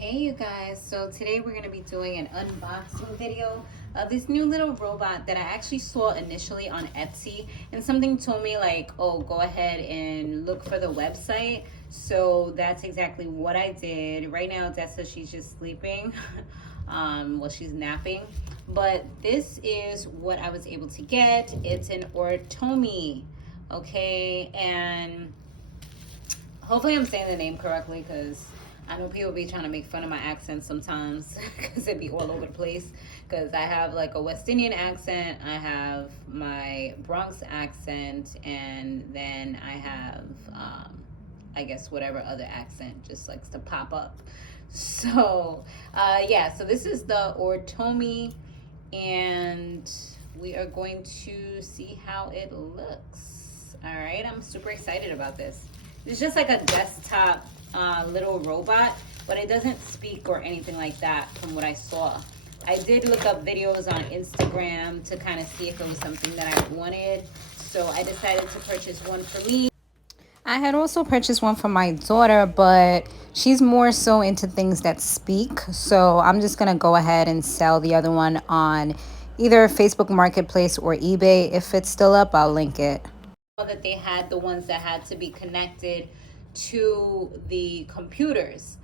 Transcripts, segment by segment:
Hey you guys, so today we're going to be doing an unboxing video of this new little robot that I actually saw initially on Etsy, and something told me like, oh, go ahead and look for the website. So that's exactly what I did. Right now Dessa, she's just sleeping. Well, she's napping, but this is what I was able to get. It's an Ortomi, okay, and hopefully I'm saying the name correctly, because I know people be trying to make fun of my accent sometimes because it be all over the place, because I have like a West Indian accent, I have my Bronx accent, and then I have I guess whatever other accent just likes to pop up. So yeah, so this is the Ortomi, and we are going to see how it looks. All right, I'm super excited about this. It's just like a desktop little robot, but it doesn't speak or anything like that from what I saw. I did look up videos on Instagram to kind of see if it was something that I wanted, so I decided to purchase one for me. I had also purchased one for my daughter, but she's more so into things that speak, so I'm just gonna go ahead and sell the other one on either Facebook Marketplace or eBay. If it's still up, I'll link it. That they had the ones that had to be connected to the computers,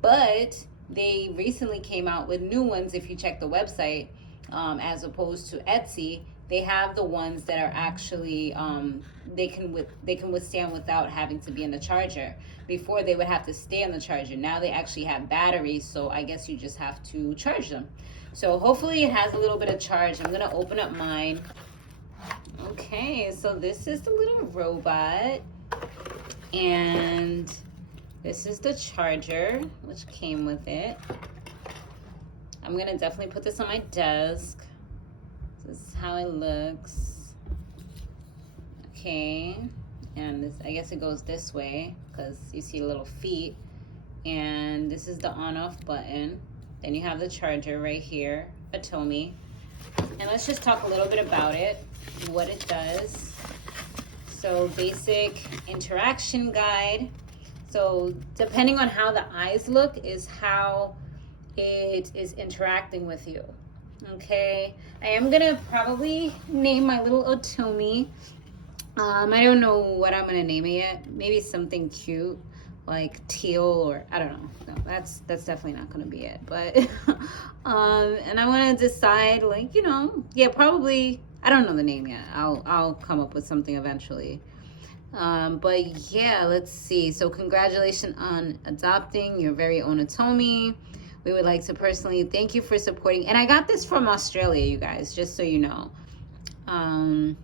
but they recently came out with new ones. If you check the website, as opposed to Etsy, they have the ones that are actually they can withstand without having to be in the charger. Before, they would have to stay in the charger. Now they actually have batteries, so I guess you just have to charge them. So hopefully it has a little bit of charge. I'm gonna open up mine. Okay, so this is the little robot, and this is the charger which came with it. I'm gonna definitely put this on my desk. This is how it looks. Okay, and this, I guess it goes this way because you see little feet, and this is the on-off button. Then you have the charger right here, Ortomi. And let's just talk a little bit about it, what it does. So basic interaction guide. So depending on how the eyes look is how it is interacting with you. Okay, I am gonna probably name my little Ortomi. I don't know what I'm gonna name it yet. Maybe something cute like teal, or I don't know. No, that's definitely not gonna be it. But and I want to decide, like, you know, yeah, probably, I don't know the name yet. I'll come up with something eventually. But yeah, let's see. So congratulations on adopting your very own Ortomi. We would like to personally thank you for supporting. And I got this from Australia, you guys, just so you know. And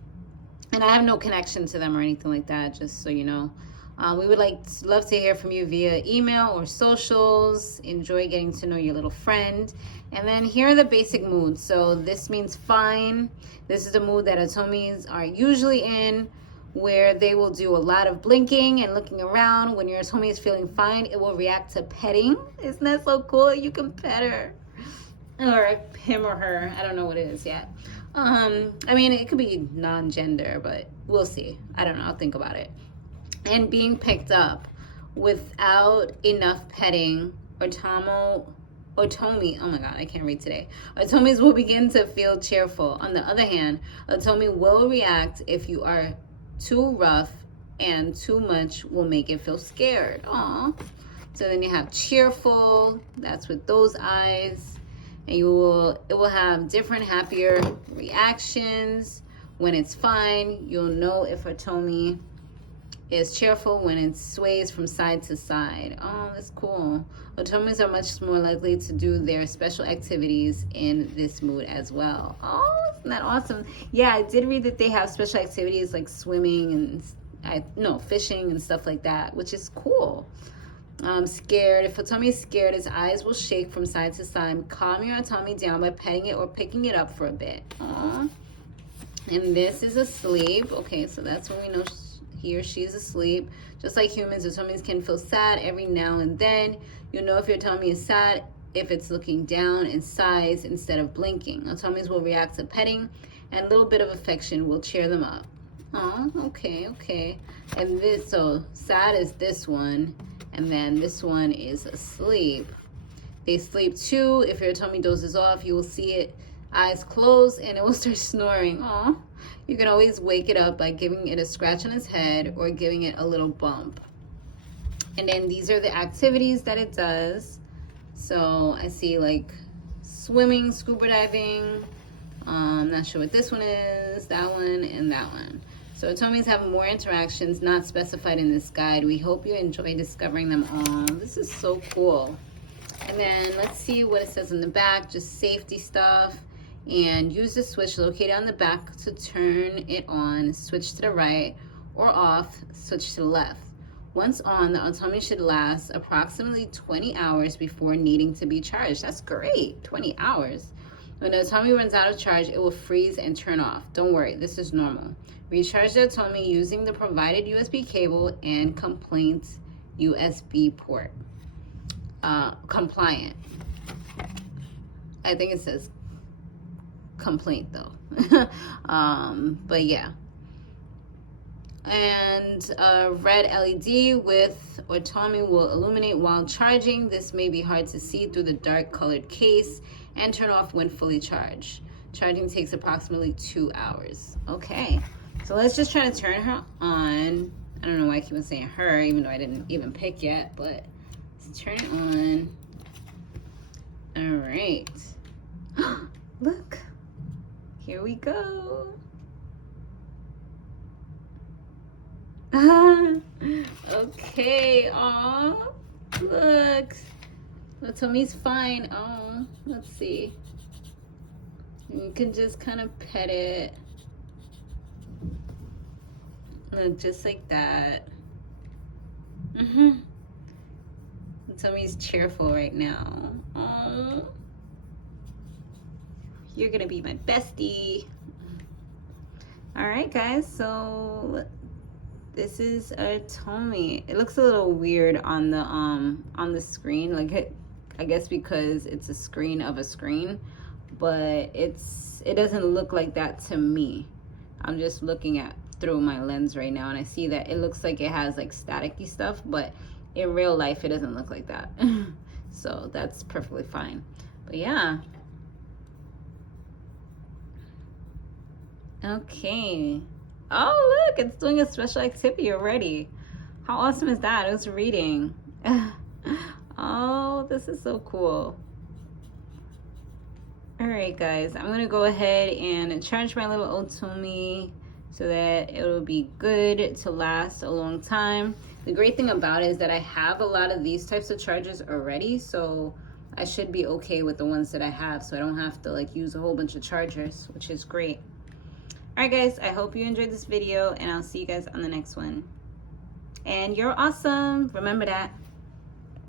I have no connection to them or anything like that, just so you know. We would love to hear from you via email or socials. Enjoy getting to know your little friend. And then here are the basic moods. So this means fine. This is the mood that Ortomis are usually in, where they will do a lot of blinking and looking around. When your Ortomi is feeling fine, it will react to petting. Isn't that so cool? You can pet her, or him or her. I don't know what it is yet. I mean, it could be non-gender, but we'll see. I don't know. I'll think about it. And being picked up without enough petting, Ortomi, oh my god, I can't read today. Ortomis will begin to feel cheerful. On the other hand, Ortomi will react if you are too rough, and too much will make it feel scared. Aw. So then you have cheerful, that's with those eyes. And it will have different happier reactions. When it's fine, you'll know if Ortomi is cheerful when it sways from side to side. Oh, that's cool. Ortomis are much more likely to do their special activities in this mood as well. Oh, isn't that awesome? Yeah, I did read that they have special activities like swimming and fishing and stuff like that, which is cool. Scared. If Ortomi is scared, its eyes will shake from side to side. Calm your Ortomi down by petting it or picking it up for a bit. Aww. And this is asleep. Okay, so that's when we know he or she is asleep. Just like humans, Ortomis can feel sad every now and then. You'll know if your Ortomi is sad if it's looking down in size instead of blinking. Ortomis will react to petting, and a little bit of affection will cheer them up. Oh, okay. And this, so sad is this one, and then this one is asleep. They sleep too. If your Ortomi dozes off, you will see it eyes closed and it will start snoring. Aw. You can always wake it up by giving it a scratch on its head or giving it a little bump. And then these are the activities that it does. So I see like swimming, scuba diving. Not sure what this one is, that one, and that one. So Ortomis have more interactions not specified in this guide. We hope you enjoy discovering them all. This is so cool. And then let's see what it says in the back, just safety stuff. And use the switch located on the back to turn it on, switch to the right, or off, switch to the left. Once on, the Ortomi should last approximately 20 hours before needing to be charged. That's great, 20 hours. When the Ortomi runs out of charge, it will freeze and turn off. Don't worry, this is normal. Recharge the Ortomi using the provided USB cable and complaint USB port. Compliant. I think it says complaint though. But yeah. And a red LED with Ortomi will illuminate while charging. This may be hard to see through the dark colored case and turn off when fully charged. Charging takes approximately 2 hours. Okay, so let's just try to turn her on. I don't know why I keep on saying her, even though I didn't even pick yet, but let's turn it on. All right. Look, here we go. Okay, aw, look. Ortomi's fine. Oh, let's see. You can just kind of pet it. Look, just like that. Ortomi's cheerful right now. Oh, you're gonna be my bestie. All right, guys, so this is Ortomi. It looks a little weird on the screen, like I guess because it's a screen of a screen, but it doesn't look like that to me. I'm just looking at through my lens right now, and I see that it looks like it has like staticky stuff, but in real life it doesn't look like that. So that's perfectly fine. But yeah. Okay. Oh, look, it's doing a special activity already. How awesome is that? It was reading. Oh, this is so cool. All right, guys, I'm gonna go ahead and charge my little Ortomi so that it will be good to last a long time. The great thing about it is that I have a lot of these types of chargers already, so I should be okay with the ones that I have, so I don't have to like use a whole bunch of chargers, which is great. All right, guys, I hope you enjoyed this video, and I'll see you guys on the next one. And you're awesome. Remember that.